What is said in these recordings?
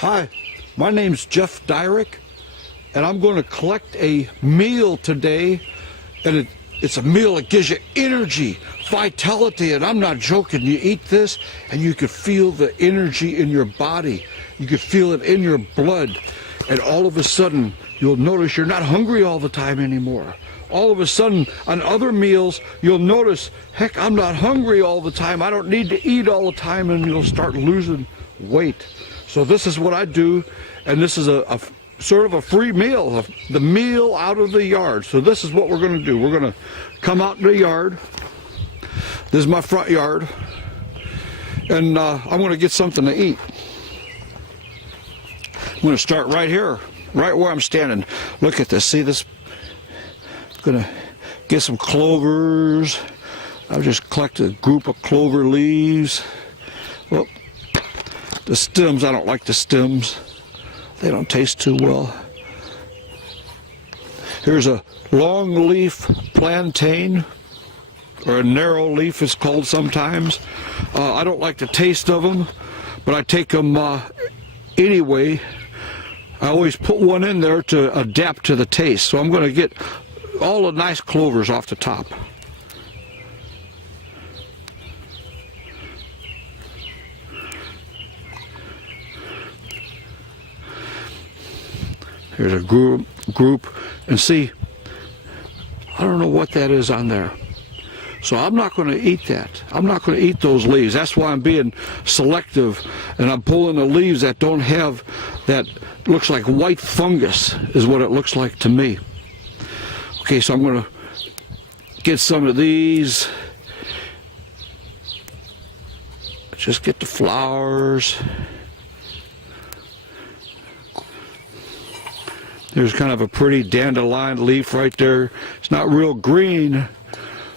Hi, my name's Jeff Dyrick, and I'm going to collect a meal today, and it's a meal that gives you energy, vitality, and I'm not joking. You eat this, and you can feel the energy in your body. You can feel it in your blood, and all of a sudden, you'll notice you're not hungry all the time anymore. All of a sudden, on other meals, you'll notice, heck, I'm not hungry all the time. I don't need to eat all the time, and you'll start losing weight. So this is what I do, and this is a sort of a free meal, the meal out of the yard. So this is what we're going to do. We're going to come out in the yard. This is my front yard, and I'm going to get something to eat. I'm going to start right here, right where I'm standing. Look at this. See this? I'm going to get some clovers. I've just collected a group of clover leaves. Well, the stems, I don't like the stems. They don't taste too well. Here's a long leaf plantain, or a narrow leaf it's called sometimes. I don't like the taste of them, but I take them anyway. I always put one in there to adapt to the taste. So I'm going to get all the nice clovers off the top. Here's a group, and see, I don't know what that is on there. So I'm not going to eat that. I'm not going to eat those leaves. That's why I'm being selective, and I'm pulling the leaves that don't have that, looks like white fungus is what it looks like to me. Okay, so I'm going to get some of these. Just get the flowers. There's kind of a pretty dandelion leaf right there. It's not real green,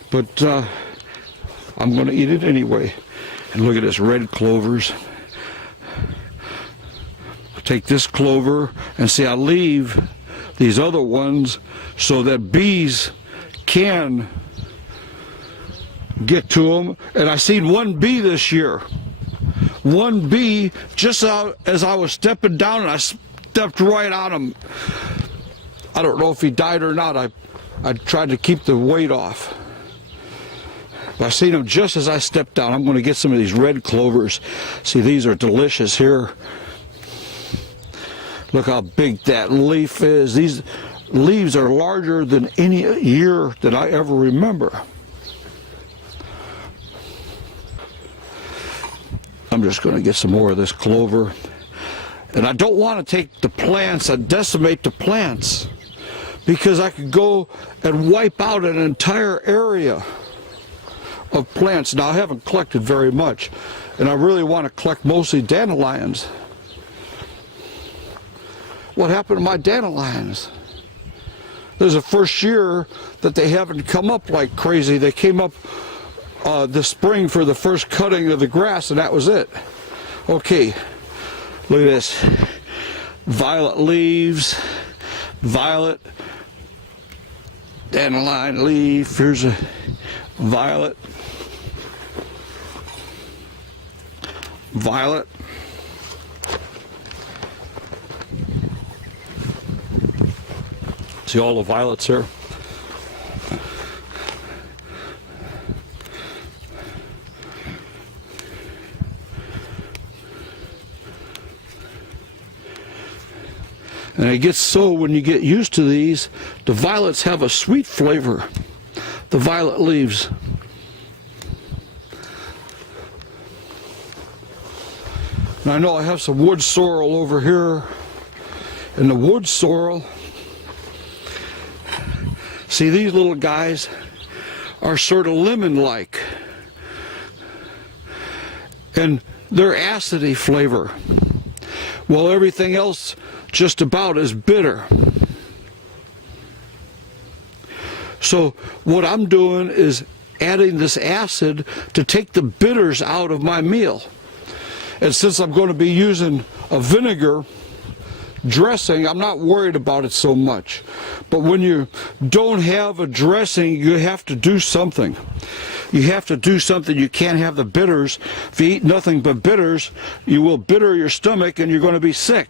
but I'm going to eat it anyway. And look at this red clovers. I'll take this clover, and see, I leave these other ones so that bees can get to them. And I seen one bee this year. One bee, just as I was stepping down, and I stepped right on him. I don't know if he died or not. I tried to keep the weight off. But I seen him just as I stepped down. I'm going to get some of these red clovers. See, these are delicious here. Look how big that leaf is. These leaves are larger than any year that I ever remember. I'm just going to get some more of this clover. And I don't want to take the plants and decimate the plants, because I could go and wipe out an entire area of plants. Now, I haven't collected very much, and I really want to collect mostly dandelions. What happened to my dandelions? There's the first year that they haven't come up like crazy. They came up this spring for the first cutting of the grass, and that was it. Okay. Look at this, violet leaves, violet, dandelion leaf, here's a violet, violet, see all the violets here? And it gets so, when you get used to these, the violets have a sweet flavor, the violet leaves. And I know I have some wood sorrel over here, and the wood sorrel, see, these little guys are sort of lemon-like, and they're acidy flavor. Well, everything else just about is bitter. So what I'm doing is adding this acid to take the bitters out of my meal. And since I'm going to be using a vinegar dressing, I'm not worried about it so much. But when you don't have a dressing, you have to do something. You have to do something. You can't have the bitters. If you eat nothing but bitters, you will bitter your stomach and you're going to be sick.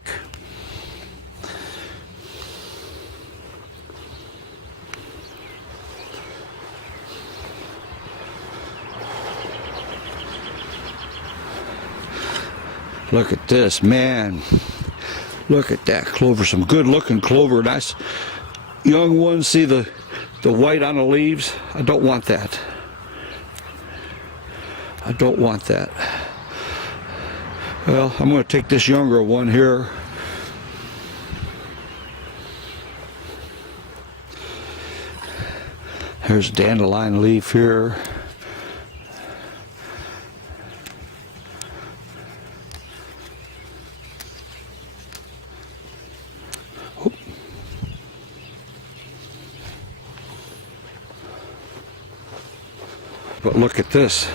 Look at this, man. Look at that clover, some good looking clover. Nice young ones. See the white on the leaves? I don't want that. I don't want that. Well, I'm going to take this younger one here. There's a dandelion leaf here. But look at this.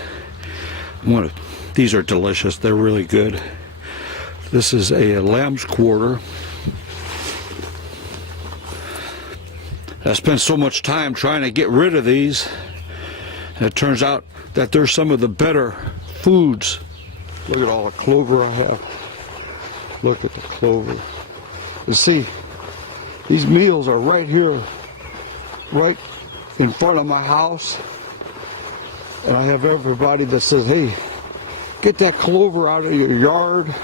These are delicious. They're really good. This is a lamb's quarter. I spent so much time trying to get rid of these, and it turns out that they're some of the better foods. Look at all the clover I have. Look at the clover. You see, these meals are right here, right in front of my house. And I have everybody that says, hey, get that clover out of your yard.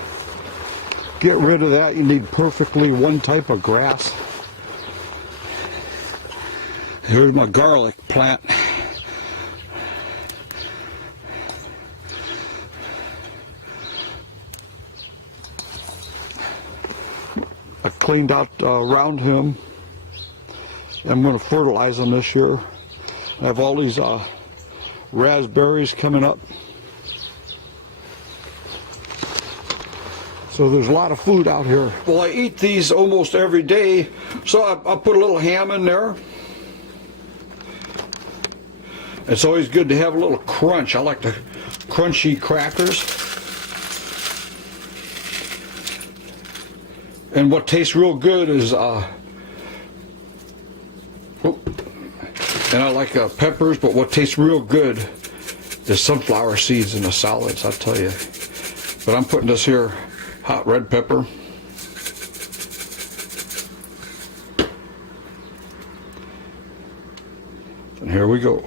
Get rid of that. You need perfectly one type of grass. Here's my garlic plant. I cleaned out around him. I'm going to fertilize them this year. I have all these raspberries coming up. So there's a lot of food out here. Well, I eat these almost every day, so I put a little ham in there. It's always good to have a little crunch. I like the crunchy crackers. And what tastes real good is, and I like peppers, but what tastes real good is sunflower seeds in the salads, I'll tell you. But I'm putting this here hot red pepper. And here we go.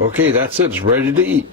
Okay, that's it. It's ready to eat.